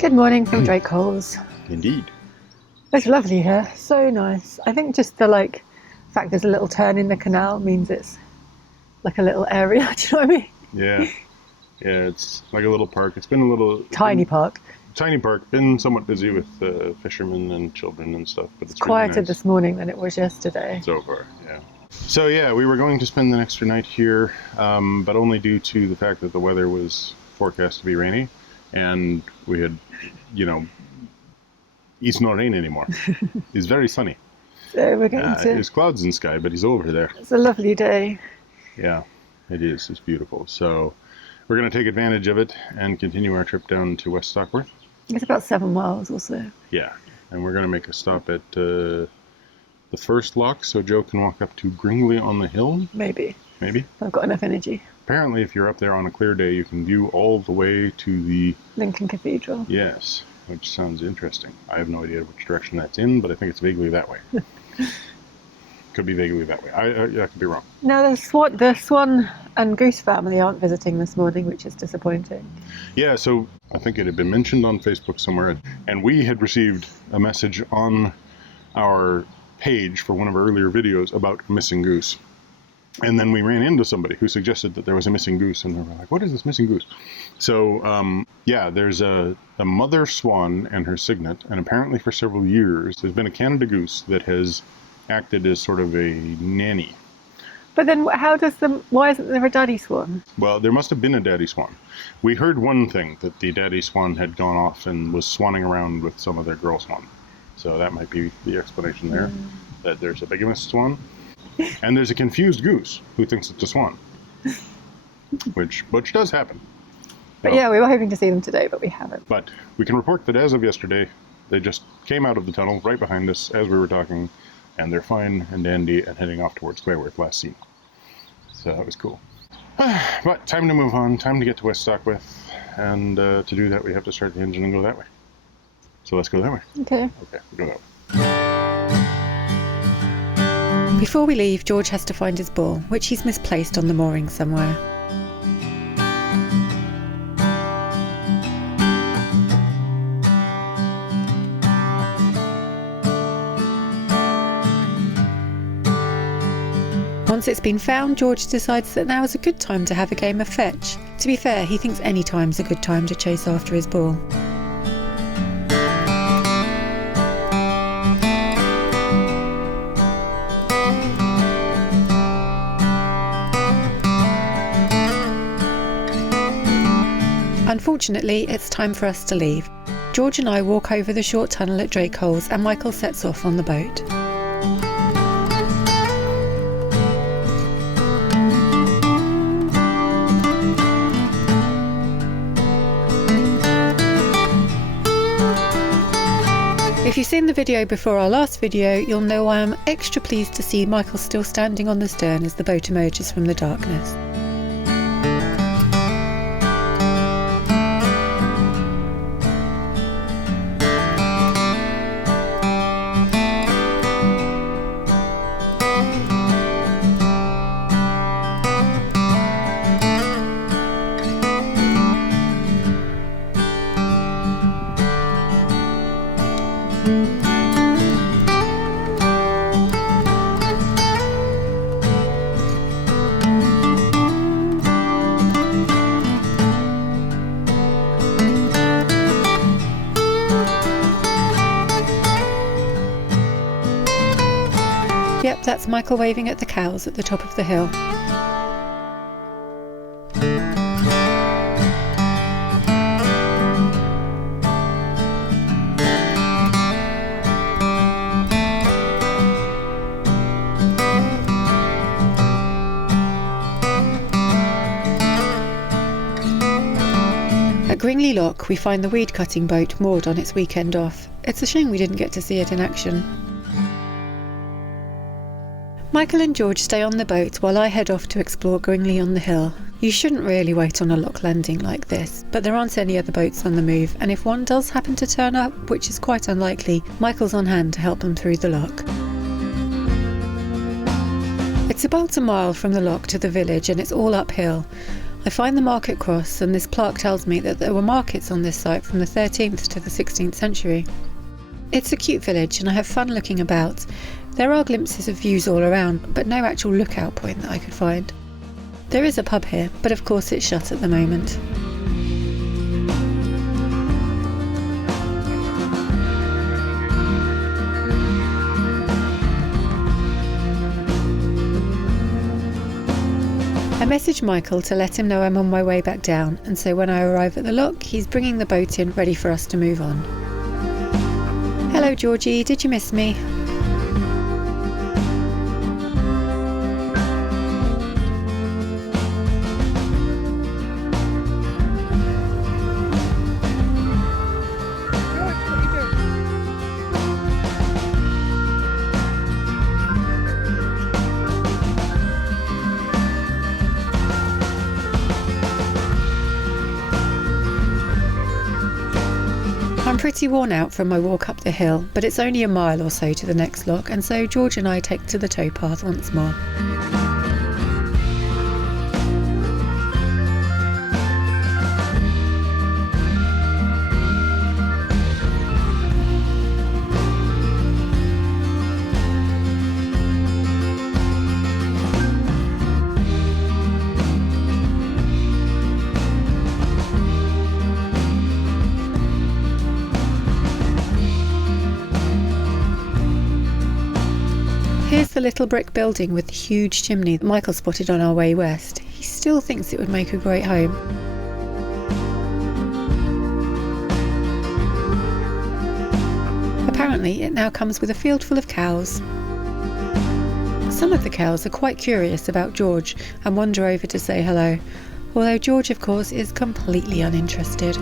Good morning from Drakeholes. Indeed. It's lovely here, so nice. I think just the fact there's a little turn in the canal means it's like a little area, do you know what I mean? Yeah, it's like a little park. It's been a little... Tiny park. Tiny park, been somewhat busy with fishermen and children and stuff, but it's quieter really nice this morning than it was yesterday. so far, yeah. So yeah, we were going to spend the extra night here, but only due to the fact that the weather was forecast to be rainy, and we had, it's not rain anymore. It's very sunny. So we're going to... There's clouds in the sky, but he's over there. It's a lovely day. Yeah, it is. It's beautiful. So we're going to take advantage of it and continue our trip down to West Stockwith. It's about 7 miles or so. Yeah, and we're going to make a stop at the first lock so Joe can walk up to Gringley on the hill. Maybe. I've got enough energy. Apparently, if you're up there on a clear day, you can view all the way to the... Lincoln Cathedral. Yes, which sounds interesting. I have no idea which direction that's in, but I think it's vaguely that way. Could be vaguely that way. I could be wrong. No, the swan and goose family aren't visiting this morning, which is disappointing. Yeah, so I think it had been mentioned on Facebook somewhere, and we had received a message on our page for one of our earlier videos about a missing goose. And then we ran into somebody who suggested that there was a missing goose, and we were like, what is this missing goose? So, there's a mother swan and her cygnet, and apparently for several years there's been a Canada goose that has acted as sort of a nanny. But then why isn't there a daddy swan? Well, there must have been a daddy swan. We heard one thing, that the daddy swan had gone off and was swanning around with some of their girl swan. So that might be the explanation there, that there's a bigamous swan. And there's a confused goose who thinks it's a swan, which does happen. But yeah, we were hoping to see them today, but we haven't. But we can report that as of yesterday, they just came out of the tunnel right behind us as we were talking, and they're fine and dandy and heading off towards Squareworth last seen. So that was cool. But time to move on, time to get to West Stockwith, and to do that we have to start the engine and go that way. So let's go that way. Okay, we'll go that way. Before we leave, George has to find his ball, which he's misplaced on the mooring somewhere. Once it's been found, George decides that now is a good time to have a game of fetch. To be fair, he thinks any time's a good time to chase after his ball. Unfortunately, it's time for us to leave. George and I walk over the short tunnel at Drakeholes and Michael sets off on the boat. If you've seen the video before our last video, you'll know I am extra pleased to see Michael still standing on the stern as the boat emerges from the darkness. Yep, that's Michael waving at the cows at the top of the hill. At Gringley Lock, we find the weed cutting boat moored on its weekend off. It's a shame we didn't get to see it in action. Michael and George stay on the boat while I head off to explore Gringley on the hill. You shouldn't really wait on a lock landing like this, but there aren't any other boats on the move, and if one does happen to turn up, which is quite unlikely, Michael's on hand to help them through the lock. It's about a mile from the lock to the village and it's all uphill. I find the market cross, and this plaque tells me that there were markets on this site from the 13th to the 16th century. It's a cute village and I have fun looking about. There are glimpses of views all around, but no actual lookout point that I could find. There is a pub here, but of course it's shut at the moment. I messaged Michael to let him know I'm on my way back down, and so when I arrive at the lock, he's bringing the boat in ready for us to move on. Hello Georgie, did you miss me? I'm pretty worn out from my walk up the hill, but it's only a mile or so to the next lock, and so George and I take to the towpath once more. Here's the little brick building with the huge chimney that Michael spotted on our way west. He still thinks it would make a great home. Apparently it now comes with a field full of cows. Some of the cows are quite curious about George and wander over to say hello, although George of course is completely uninterested.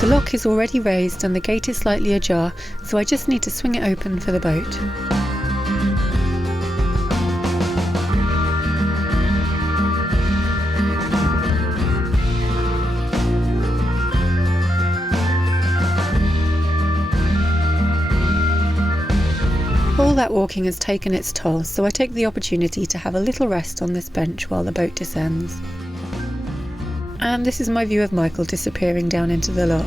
The lock is already raised and the gate is slightly ajar, so I just need to swing it open for the boat. All that walking has taken its toll, so I take the opportunity to have a little rest on this bench while the boat descends. And this is my view of Michael disappearing down into the lock.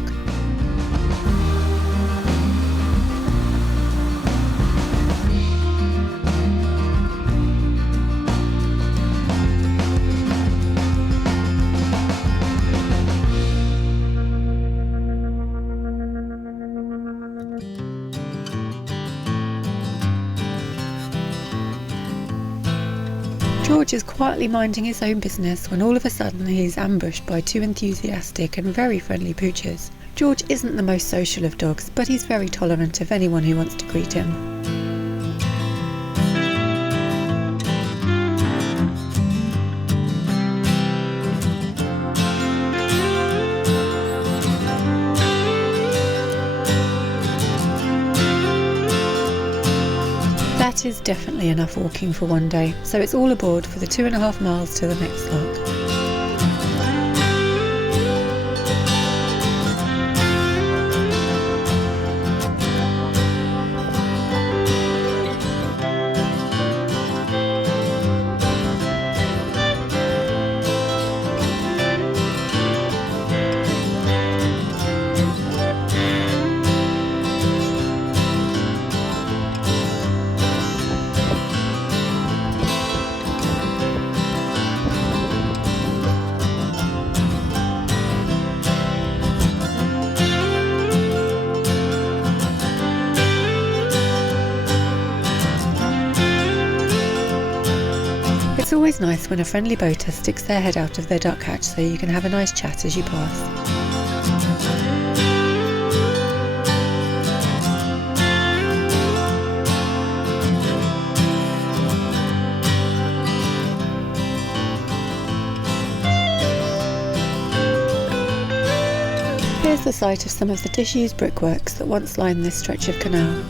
George is quietly minding his own business when all of a sudden he's ambushed by two enthusiastic and very friendly poochers. George isn't the most social of dogs, but he's very tolerant of anyone who wants to greet him. That is definitely enough walking for one day, so it's all aboard for the 2.5 miles to the next lock. It's always nice when a friendly boater sticks their head out of their duck hatch so you can have a nice chat as you pass. Here's the site of some of the disused brickworks that once lined this stretch of canal.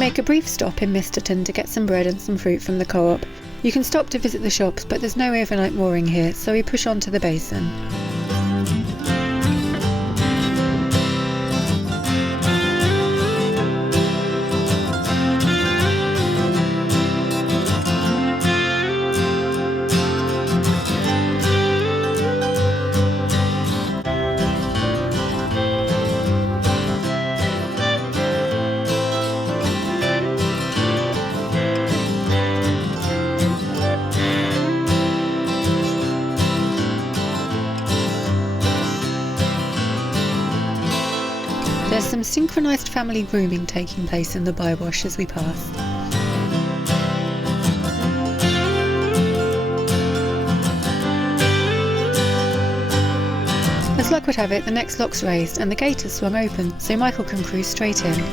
make a brief stop in Misterton to get some bread and some fruit from the co-op. You can stop to visit the shops, but there's no overnight mooring here, so we push on to the basin. There's some synchronised family grooming taking place in the bywash as we pass. As luck would have it, the next lock's raised and the gate has swung open, so Michael can cruise straight in.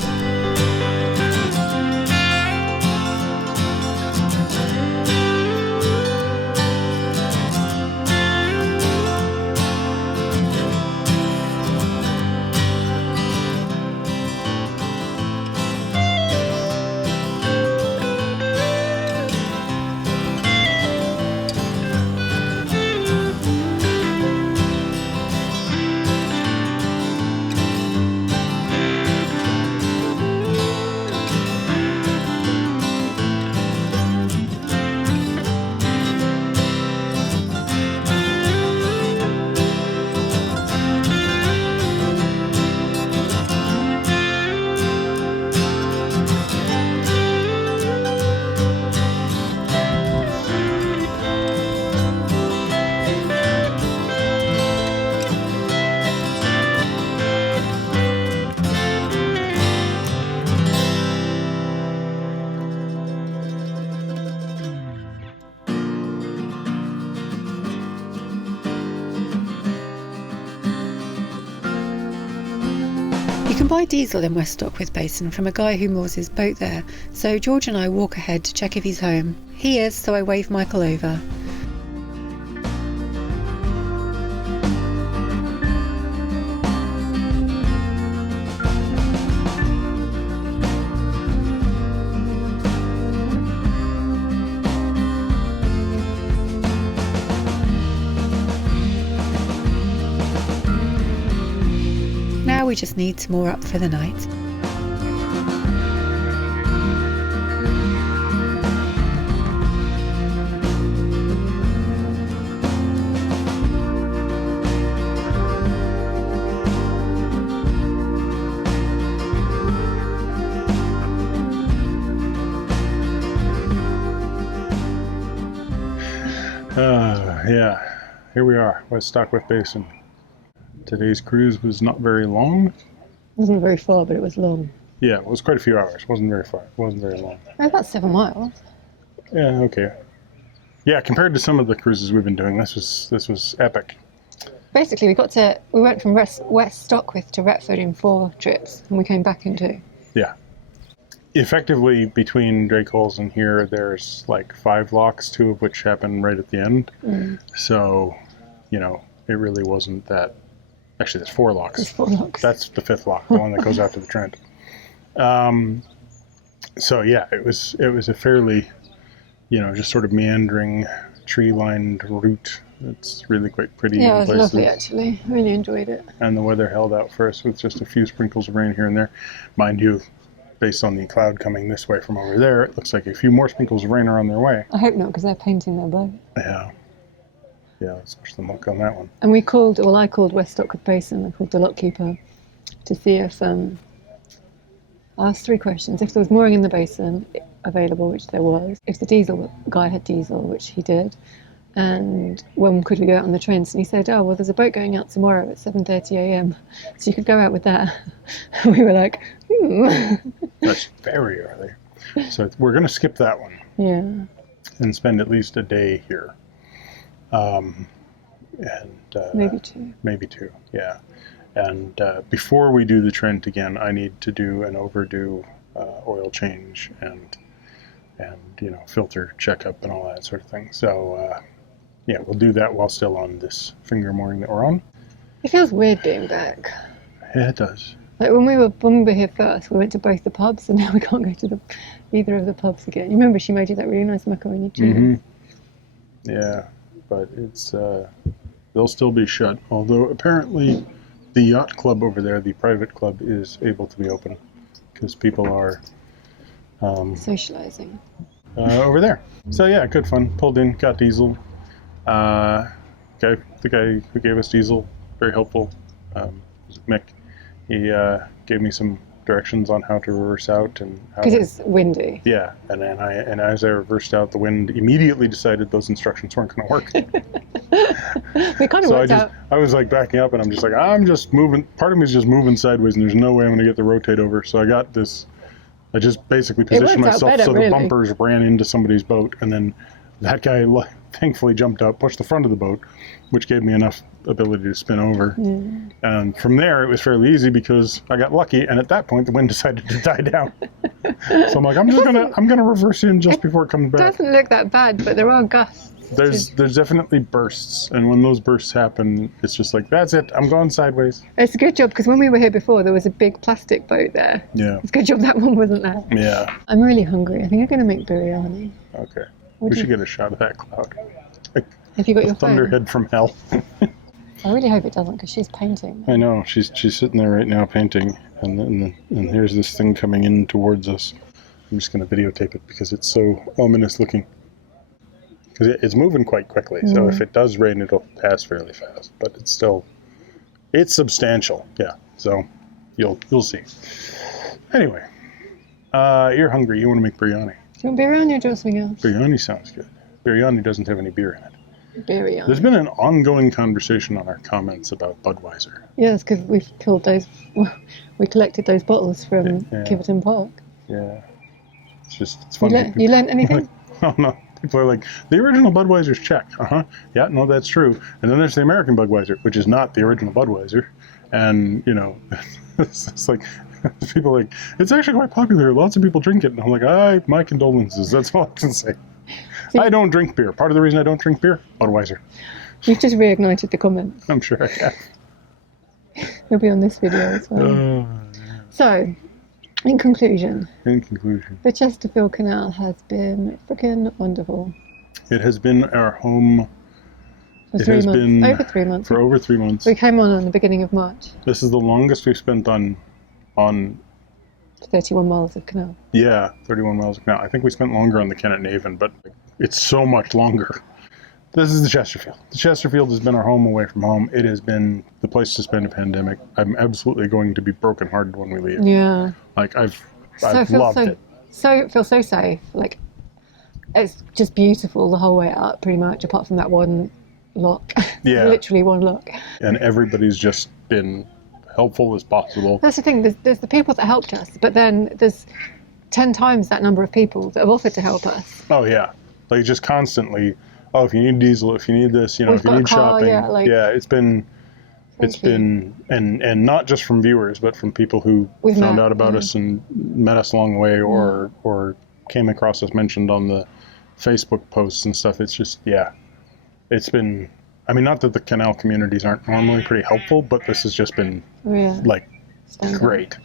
You can buy diesel in West Stockwith Basin from a guy who moors his boat there, so George and I walk ahead to check if he's home. He is, so I wave Michael over. Now we just need to moor up for the night. Yeah, here we are, West Stockwith Basin. Today's cruise was not very long. It wasn't very far, but it was long. Yeah, it was quite a few hours. It wasn't very far. It wasn't very long. About 7 miles. Yeah, okay. Yeah, compared to some of the cruises we've been doing, this was epic. Basically, we went from West Stockwith to Retford in 4 trips, and we came back in 2. Yeah. Effectively, between Drakeholes and here, there's like 5 locks, 2 of which happen right at the end. So, you know, it really wasn't that. Actually, there's 4 locks. There's 4 locks. That's the 5th lock, the one that goes out to the Trent. So yeah, it was a fairly, you know, just sort of meandering, tree-lined route. It's really quite pretty. Yeah, it in was places. lovely actually. Really enjoyed it. And the weather held out for us with just a few sprinkles of rain here and there. Mind you, based on the cloud coming this way from over there, it looks like a few more sprinkles of rain are on their way. I hope not, because they're painting their boat. Yeah. Yeah, let's wish them luck on that one. And I called West Stockwith Basin. I called the lockkeeper to see if, I asked 3 questions. If there was mooring in the basin available, which there was. If the diesel guy had diesel, which he did. And when could we go out on the Trent? And he said, oh, well, there's a boat going out tomorrow at 7:30 a.m. So you could go out with that. And we were like, That's very early. So we're going to skip that one. Yeah. And spend at least a day here. Maybe 2. Maybe 2, yeah. And before we do the Trent again, I need to do an overdue oil change and you know, filter checkup and all that sort of thing. So yeah, we'll do that while still on this finger mooring that we're on. It feels weird being back. Yeah, it does. Like when we were here first, we went to both the pubs, and now we can't go to either of the pubs again. You remember she made you that really nice macaroni cheese? Mm-hmm. Yeah, but it's they'll still be shut. Although apparently the yacht club over there, the private club, is able to be open because people are Socialising. over there. So yeah, good fun. Pulled in, got diesel. The guy who gave us diesel, very helpful. Mick. He gave me some directions on how to reverse out and because it's windy. Yeah, and then as I reversed out, the wind immediately decided those instructions weren't going to work. We kind of worked out. I was like backing up, and I'm just moving. Part of me is just moving sideways, and there's no way I'm going to get the rotate over. So I got this. I just basically positioned myself so the bumpers ran into somebody's boat, and then that guy thankfully jumped out, pushed the front of the boat, which gave me enough ability to spin over. Mm. And from there, it was fairly easy because I got lucky, and at that point, the wind decided to die down. So I'm like, I'm gonna reverse in just before it comes back. It doesn't look that bad, but there are gusts. There's definitely bursts, and when those bursts happen, it's just like, that's it, I'm going sideways. It's a good job, because when we were here before, there was a big plastic boat there. Yeah. It's a good job that one wasn't there. Yeah. I'm really hungry. I think I'm going to make biryani. Okay. We should get a shot of that cloud. Have you got your phone? Thunderhead from hell. I really hope it doesn't, because she's painting. I know, she's sitting there right now painting, and here's this thing coming in towards us. I'm just going to videotape it because it's so ominous looking. Because it's moving quite quickly, so if it does rain, it'll pass fairly fast. But it's substantial, yeah. So you'll see. Anyway, you're hungry. You want to make biryani. Do you want biryani or do you want something else? Biryani sounds good. Biryani doesn't have any beer in it. Biryani. There's been an ongoing conversation on our comments about Budweiser. Yes, because we've killed those. We collected those bottles from Kiverton Park. Yeah, it's funny. You learned anything? Oh no. People are like, the original Budweiser's Czech. Yeah, no, that's true. And then there's the American Budweiser, which is not the original Budweiser. And, it's like, people are like, it's actually quite popular. Lots of people drink it. And I'm like, my condolences. That's all I can say. I don't drink beer. Part of the reason I don't drink beer, Budweiser. You've just reignited the comments. I'm sure I have. It'll be on this video as well. So, in conclusion, the Chesterfield Canal has been freaking wonderful. It has been our home. For 3 months. Been over 3 months. For over 3 months. We came on the beginning of March. This is the longest we've spent on 31 miles of canal. Yeah, 31 miles of canal. I think we spent longer on the Kennet Navan, but it's so much longer. This is the Chesterfield. The Chesterfield has been our home away from home. It has been the place to spend a pandemic. I'm absolutely going to be brokenhearted when we leave. Yeah. Like, I've loved it. It feels so safe. Like, it's just beautiful the whole way up, pretty much, apart from that one lock. Yeah. Literally one lock. And everybody's just been helpful as possible. That's the thing. There's the people that helped us, but then there's 10 times that number of people that have offered to help us. Oh, yeah. Like, just constantly, if you need diesel, if you need this, if you need shopping. It's been, and not just from viewers, but from people who found out about us and met us along the way or came across us mentioned on the Facebook posts and stuff. It's just, it's been, not that the canal communities aren't normally pretty helpful, but this has just been, great.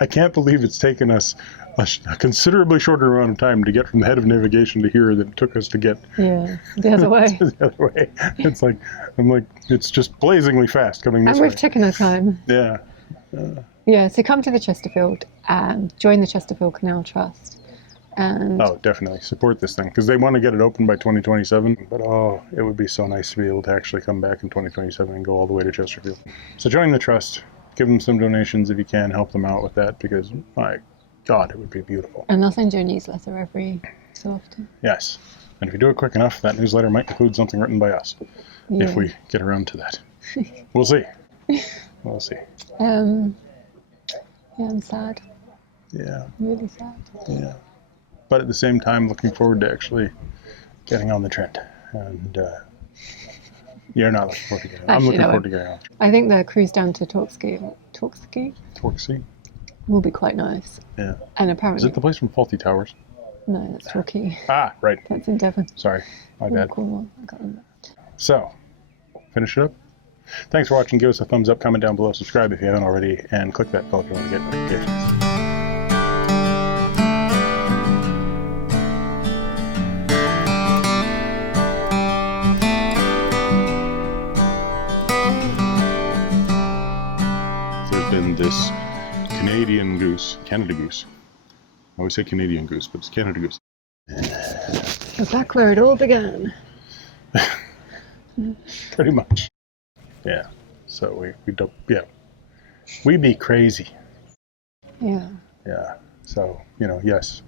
I can't believe it's taken us a considerably shorter amount of time to get from the head of navigation to here than it took us to get the other way. The other way. It's like, it's just blazingly fast coming this way. And we've taken our time. Yeah. So come to the Chesterfield and join the Chesterfield Canal Trust. And definitely support this thing because they want to get it open by 2027. But it would be so nice to be able to actually come back in 2027 and go all the way to Chesterfield. So join the trust. Give them some donations if you can. Help them out with that because my God, it would be beautiful. And I'll send you a newsletter every so often. Yes. And if you do it quick enough, that newsletter might include something written by us. If we get around to that. We'll see. We'll see. I'm sad. Yeah. Really sad. Yeah. But at the same time, looking forward to actually getting on the Trent. And you're not looking forward to getting on. I'm looking forward to getting on. I think the cruise down to Torksey will be quite nice. Yeah. And apparently... Is it the place from Faulty Towers? No, that's Torquay. Ah, right. That's in Devon. Sorry, my bad. Cornwall. I can't remember. So, finish it up? Thanks for watching. Give us a thumbs up, comment down below, subscribe if you haven't already, and click that bell if you want to get notifications. There's been this Canada goose. I always say Canadian goose, but it's Canada goose. Back where it all began. Pretty much. Yeah. So we don't, yeah. We be crazy. Yeah. Yeah. So, yes.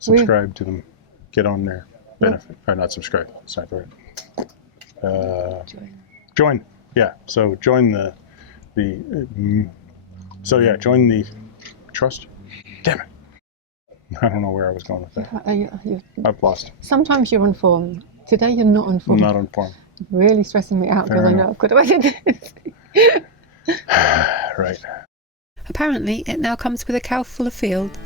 Subscribe to them. Get on there. Benefit. Or not subscribe. It's not the right. Join. Yeah. So join join the trust. Damn it. I don't know where I was going with that. I've lost. Sometimes you're on form. Today you're not on form. I'm not on form. Really stressing me out because I know I've got to edit this. Right. Apparently, it now comes with a cow full of fields.